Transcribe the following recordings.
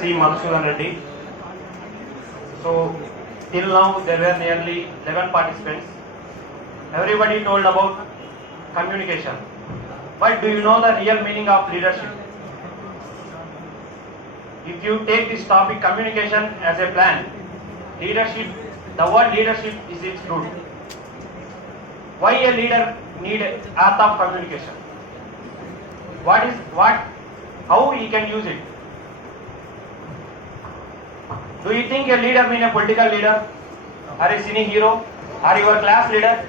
C. Madhusudan Reddy. So till now there were nearly 11 participants. Everybody told about communication. But do you know the real meaning of leadership? If you take this topic communication as a plan, leadership, the word leadership is its root. Why a leader need art of communication? How he can use it? Do you think a leader mean a political leader, or a cine hero, or your class leader,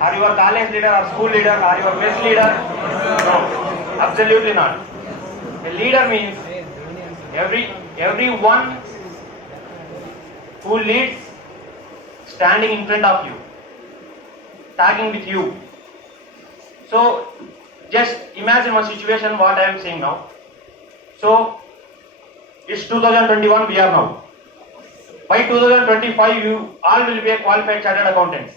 or your college leader, or school leader, or your mess leader? No, absolutely not. A leader means everyone who leads standing in front of you, talking with you. So just imagine one situation what I am saying now. So it's 2021 we are now. By 2025 you all will be a qualified chartered accountants.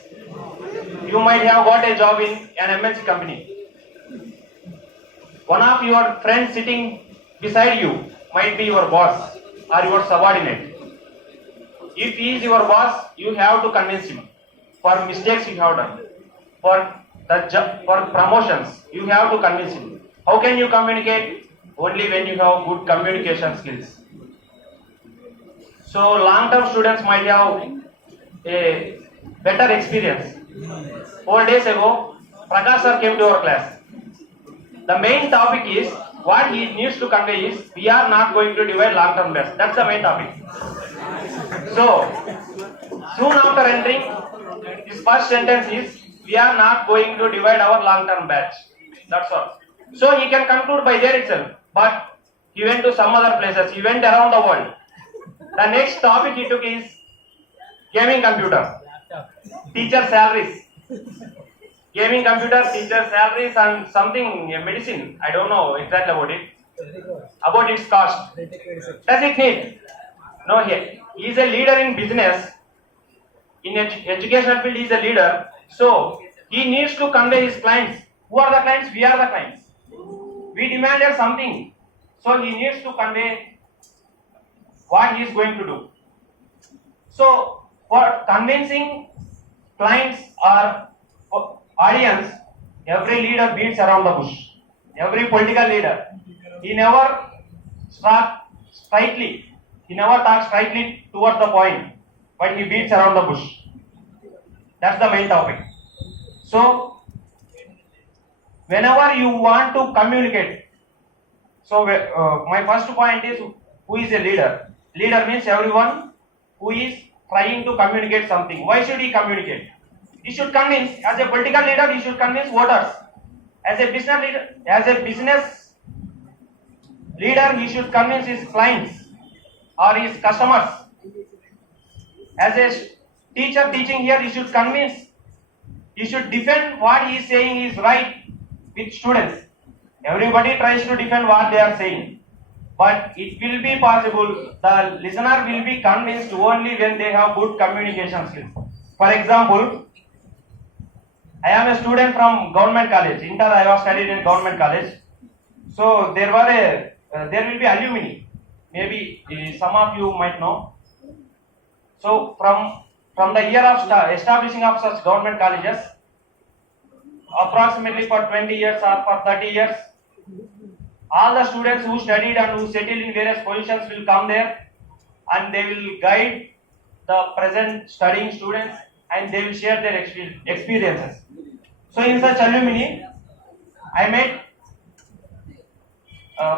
You might have got a job in an MNC company. One of your friends sitting beside you might be your boss or your subordinate. If he is your boss, you have to convince him. For mistakes you have done, for promotions, you have to convince him. How can you communicate? Only when you have good communication skills. So long-term students might have a better experience. 4 days ago, Prakash sir came to our class. The main topic is, what he needs to convey is, we are not going to divide long-term batch. That's the main topic. So, soon after entering, his first sentence is, we are not going to divide our long-term batch. That's all. So he can conclude by there itself. But he went to some other places. He went around the world. The next topic he took is gaming computer. Teacher salaries. Gaming computer, teacher salaries, and something, medicine. I don't know exactly about it. About its cost. Does it need? No, he is a leader in business. In educational field, he is a leader. So he needs to convey his clients. Who are the clients? We are the clients. We demanded something. So he needs to convey what he is going to do. So for convincing clients or audience, every leader beats around the bush. Every political leader. He never talks strictly towards the point, but he beats around the bush. That's the main topic. So, whenever you want to communicate, so my first point is, who is a leader? Leader means everyone who is trying to communicate something. Why should he communicate? He should convince. As a political leader, he should convince voters. As a business leader, he should convince his clients or his customers. As a teacher teaching here, he should convince. He should defend what he is saying is right with students. Everybody tries to defend what they are saying. But it will be possible, the listener will be convinced only when they have good communication skills. For example, I am a student from government college. Inter I was studied in government college. So there will be alumni. Maybe some of you might know. So from the year of establishing of such government colleges, approximately for 20 years or for 30 years, all the students who studied and who settled in various positions will come there, and they will guide the present studying students, and they will share their experiences. So in such alumni, I met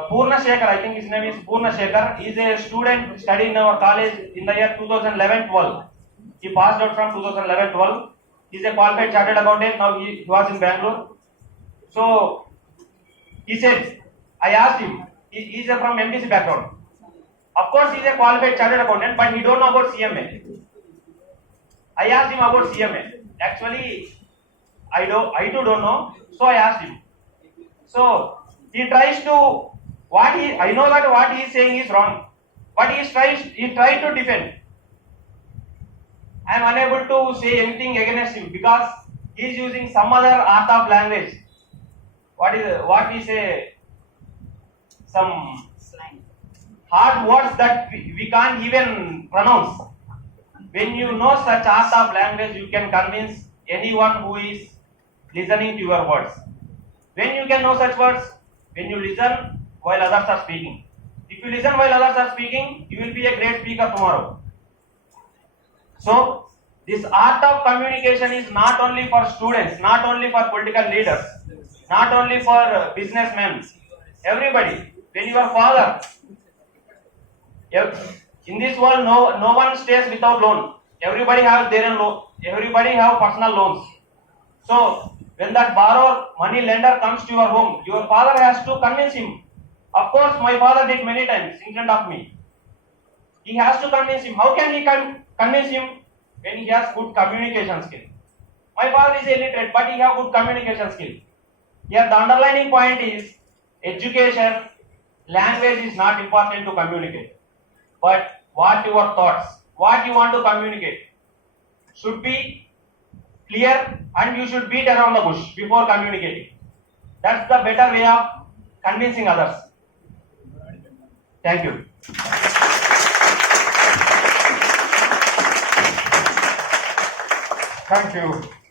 Purna Shekhar. I think his name is Purna Shekhar. He is a student studying in our college in the year 2011-12. He passed out from 2011-12. He is a qualified chartered accountant. Now he was in Bangalore. So he said, I asked him, he is from MDC background. Of course, he is a qualified chartered accountant, but he don't know about CMA. I asked him about CMA. Actually, I too don't know. So I asked him. So he tries to I know that what he is saying is wrong, but he tries to defend. I am unable to say anything against him because he is using some other art of language. What we say? Some hard words that we can't even pronounce. When you know such art of language, you can convince anyone who is listening to your words. When you can know such words, when you listen while others are speaking. If you listen while others are speaking, you will be a great speaker tomorrow. So, this art of communication is not only for students, not only for political leaders, not only for businessmen, everybody. When your father, in this world, no one stays without loan. Everybody has their own loan. Everybody have personal loans. So, when that borrower, money lender comes to your home, your father has to convince him. Of course, my father did many times in front of me. He has to convince him. How can he convince him? When he has good communication skill. My father is illiterate, but he has good communication skill. Here, the underlining point is education, language is not important to communicate. But what your thoughts, what you want to communicate should be clear, and you should beat around the bush before communicating. That's the better way of convincing others. Thank you. Thank you.